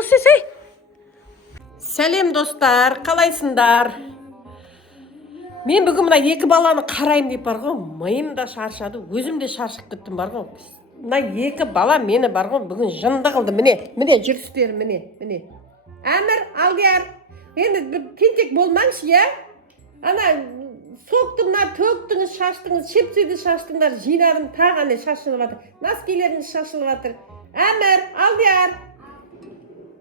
болмаса ей. Сәлем достар, қалайсыңдар? Мен бүгін мына екі баланы қарайым деп бар ғой, миым да шаршады, өзім де шаршып кеттім бар ғой. Мына екі бала мені бар ғой, бүгін жынды қылды. Міне жүрістері, міне. Әмір, Алдияр, енді бір тентек болмаңшы, я? Ана соқтыңдар, төктіңіз, шаштыңыз, шепседі шаштыңдар, жинадым, тағы ане шашылып жатыр. Носкилеріңіз шашылып жатыр. Әмір, Алдияр.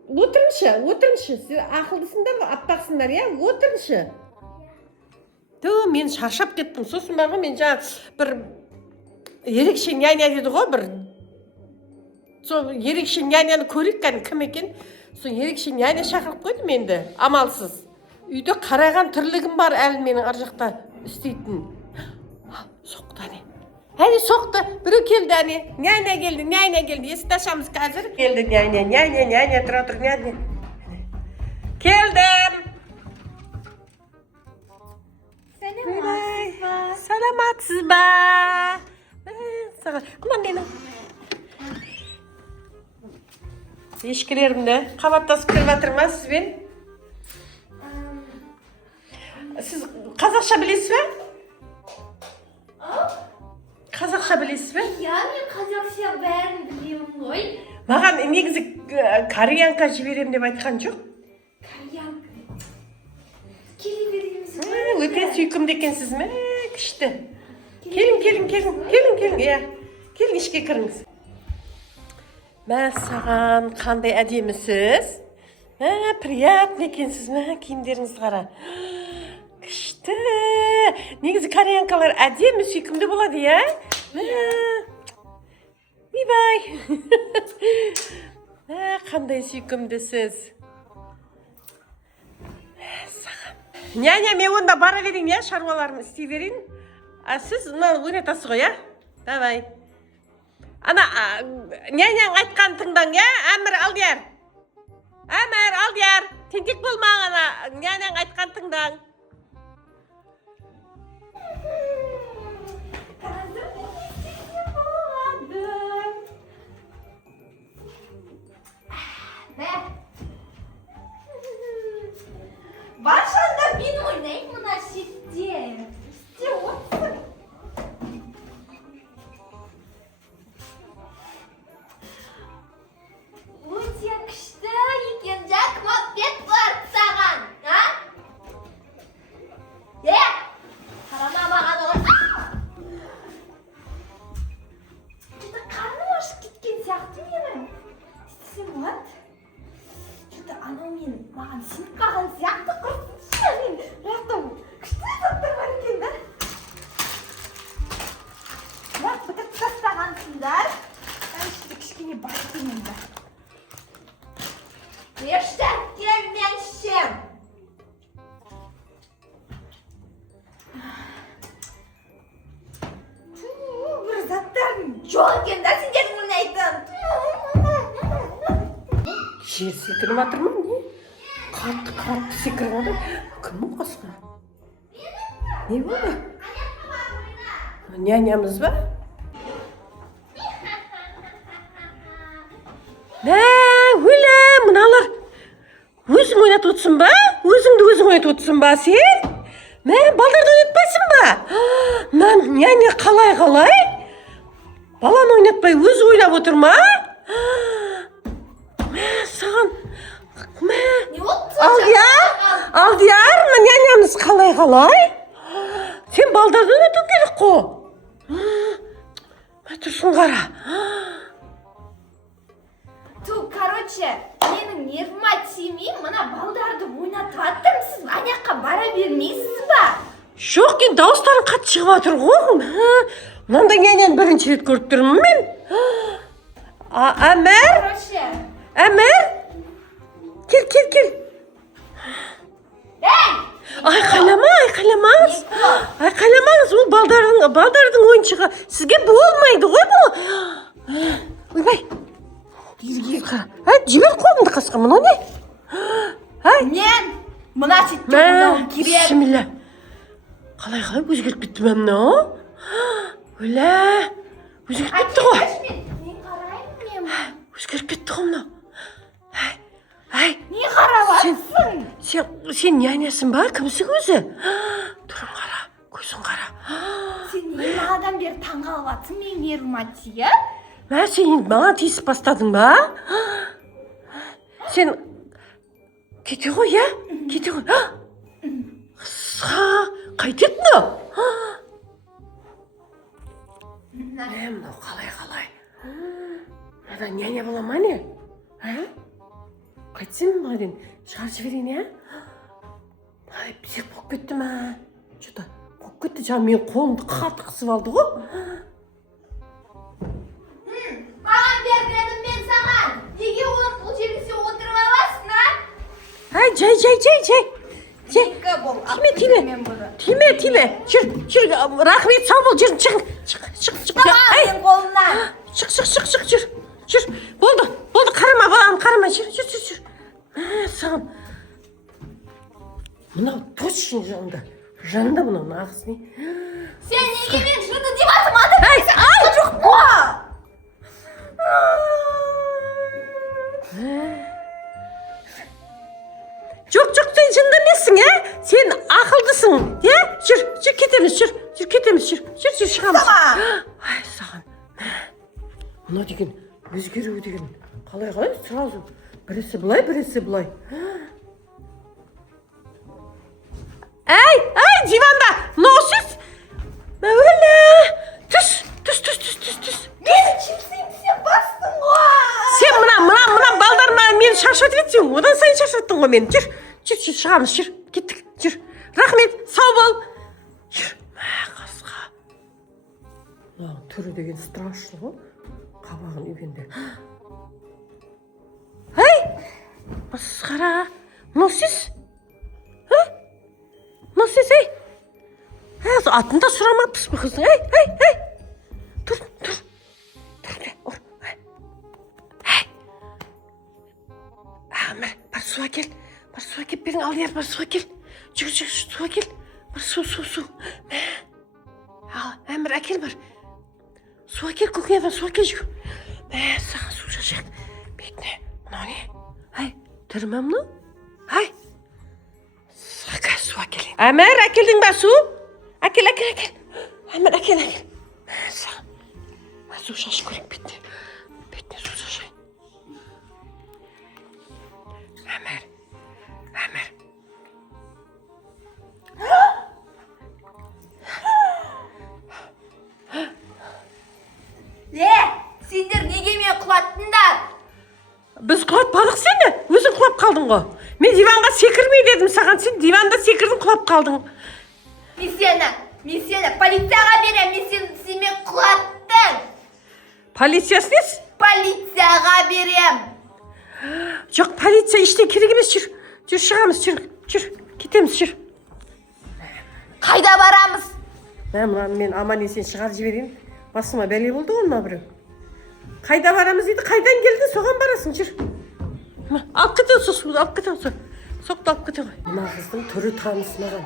Отырыңшы. Сіз ақылдысыңдар ғой, аппақсыңдар, я? Отырыңшы. Мен шаршап кеттім. Сосын бар ғой, мен жаңа бір ерекше няня деді ғой, бір сол ерекше няняны көрейік, кім екен? Сол ерекше няня шақырып қойдым енді, амалсыз. Үйде қараған тірлігім бар әлі менің ар жақта істейтін. Соқты әне. Әне соқты. Біреу келді әне. Няня келді. Есікті ашамыз қазір. Келді няня, тұр, няня. Келдім. Саламатсыз ба? Мына менің ешкілерімді қабаттасып келіп жатыр ма сізбен? Сіз қазақша білесіз бе? Қазақша білесіз бе? Мен қазақша бәрін білемін ғой. Маған негізі кореянка жіберем деп айтқан жоқ. Кореянка. Келе береміз. Өте сүйкімді екенсіз ме? Күшті. Келің. Иә. Келің ішке кіріңіз. Мә саған қандай әдемісіз? Приятный екенсіз ме? Киімдеріңізді қара. Күшті. Негізі кореянкалар әдемі сүйкімді болады, иә? Бай. Қандай сүйкімдісіз? Няня, мен онда бара берейін, я, шаруаларымды істей берейін. Сіз ойнатасыз ғой, я? Давай. Ана, няняң айтқан тыңдаң, я? Әмір, Алдияр. Тентек болмаң, ана, няняң айтқан тыңдаң. Başında ben oynayayım mı şekilde? İşte olsun. Өте күшті екен, жақмақбек бар саған, а? Қарама маған оған. Что-то қарным ашып кеткен сияқты менің. Істесем болады? Что-то анау мен маған сеніп қалған сияқты құрсыншы мен. Рақтым, күшті заттар бар екен, да? Бірақ бітіп тастағансыңдар. Әншті кішкене бар екен енді. Ештәткен меншім. Бір заттардың жоқ екен, да сендердің ойнайтын. Жер секіріп жатыр ма, не? Қатты секіріп жатыр. Кім бұл қасқа? Не болды? Нянямыз ба? Мыналар өзің ойнатып отырсың ба? Өзіңді өзің ойнатып отырсың ба сен? Балдарды ойнатпайсың ба? Няня қалай? Баланы ойнатпай өзі ойнап отыр ма? Саған Алдияр, нянямыз қалай? Сен балдарды ойнату керек қой. Тұрсын қара. Короче, менің нервіма тимей, мына балдарды ойнатып аттым, сіз анаққа бара бермейсіз ба? Жоқ, дауыстарын қатты шығып жатыр ғой. Мынандай няняны бірінші рет көріп тұрмын мен. Әмір? Кел. Айқайламаңыз, ол балдардың ойыншығы. Сізге болмайды ғой бұл. Ойбай. Ергел қара. Жібер қолымды қасқа, мұны не? Мен мына шетте мұнауым керек. Бісмилля. Қалай өзгеріп кетті ме мынау? Өзгеріп кетті ғой. Мен қараймын. Өзгеріп кетті ғой мынау. сен нянясың ба? Кімсің өзі? Түрін қара, көзін қара. Сен не мағадан бері таң қалып жатсың менің нервыма тие? Сен енді маған тиісіп бастадың ба? Сен кете ғой, иә? Кете ғой. Қайтеді мынау? Мынау қалай? Ана няня бола ма не? Қайтсем маған дейін шығарып жіберейін, иә? Псих болып кетті ма? Что-то болып кетті, жаңа менің қолымды қатты қысып алды ғой. Маған бер дедім мен саған. Неге ол жерге сен отырып аласың, а? Жай. Екі бол. Тиме. Жүр. Рахмет, сау бол. Жүр, шық. Мен қолымнан. Шық. Жүр. Болды. Қарама, балам, қарама. Жүр. Саған. Мынау точно жанында мынау нағыз не? Сен неге мен жынды деп атым аты жоқ па? Жоқ, сен жынды емессің, Сен ақылдысың, Жүр, кетеміз, шығамыз. Саған. Мынау деген, өзгеру деген, қалай, сразу. Біресі бұлай. Диванда, мынау сіз? Өлі, түс. Мені чипсың сен бастың ғой. Сен мына балдарына мені шаршатып етсің, одан сайын шаршаттың ғой мені. Жүр, шығамыз, кеттік, жүр. Рахмет, сау бол. Жүр, қасқа. Түрі деген страшный ғой. Қабағын үйгенде. Масқара, мынау сіз? Атын да сұрамаппыз ба қыздың? Тұр. Әмір, бар су әкел. Берің, ал ер, бар су әкел. Жүр, су әкел. Бар су. Әмір, әкел бар. Су әкел, көкеядан су әкел жүр. Саған су шашақ. Бетіне, мынау не? Түрі ме мұны? Сақа су әкелейін. Әмір, әкелдің ба су? Әкел. Әмір, әкел. Су шашып көрейін бетіне. Бетіне су шашайын. Әмір. Сендер неге мен құлаттыңдар? Біз құлатпадық сені. Өзің құлап қалдың ғой. Мен диванға секірмей дедім саған. Сен диванда секірдің, құлап қалдың. Мен сені полицияға берем. Сен мен құлаттың. Полициясы несі? Полицияға берем. Жоқ, полиция ештен керек емес. Жүр, шығамыз, жүр. Кетеміз, жүр. Қайда барамыз? Мен аман есен шығарып жіберейін. Басыма бәле болды ғой мына біреу. Қайда барамыз дейді, қайдан келді, соған барасың, жүр. Алып кете соқты алып кете ғой. Мына қыздың түрі таныс маған.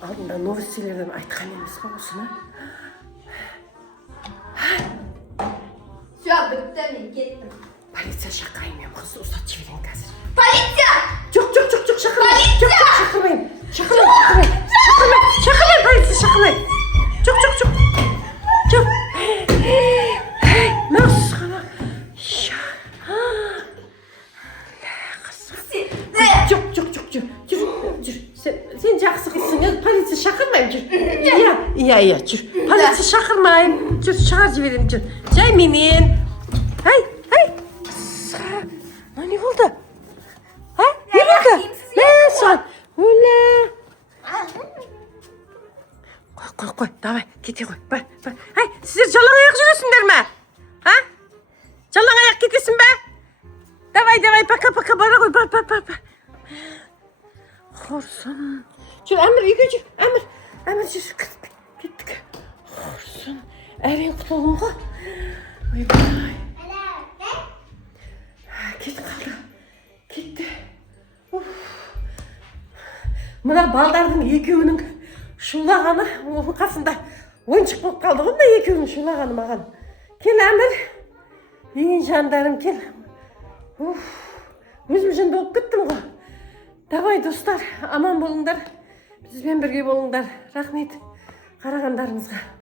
Алдында новостилерден айтқан емес па осыны? Все, бітті, мен кеттім. Полиция шақырайын, мен қызды ұстатып жіберейін қазір. Полиция! Жоқ, шақырмайын. Шақырмайын, полиция шақырмайын. Жоқ. Масқара. Жүр. Сен жақсы қылсың, полиция шақырмайын, жүр. Иә, жүр. Полиция шақырмайын. Жүр, шығар жіберейін, жүр. Жай менен. Не болды? Не болды? Соған. Өлі. Қой, давай, кете ғой. Бар. Сіздер жалаң аяқ жүресіңдер ме? Жалаң аяқ кетесің бе? Давай, пока, бара ғой, бар. Хорсын. Жүр, Әмір, үйге жүр. Әмір, жүр, кеттік. Хорсын. Әрең құтылдым ғой. Ойбай. Кетті. Мына балдардың екеуінің шулағаны қасында ойыншық болып қалды ғой, мына екеуінің шулағаны маған. Кел, Әмір. Ең жандарым, кел. Өзім жын болып кеттім ғой. Давай достар, аман болыңдар. Бізбен бірге болыңдар. Рахмет қарағандарыңызға.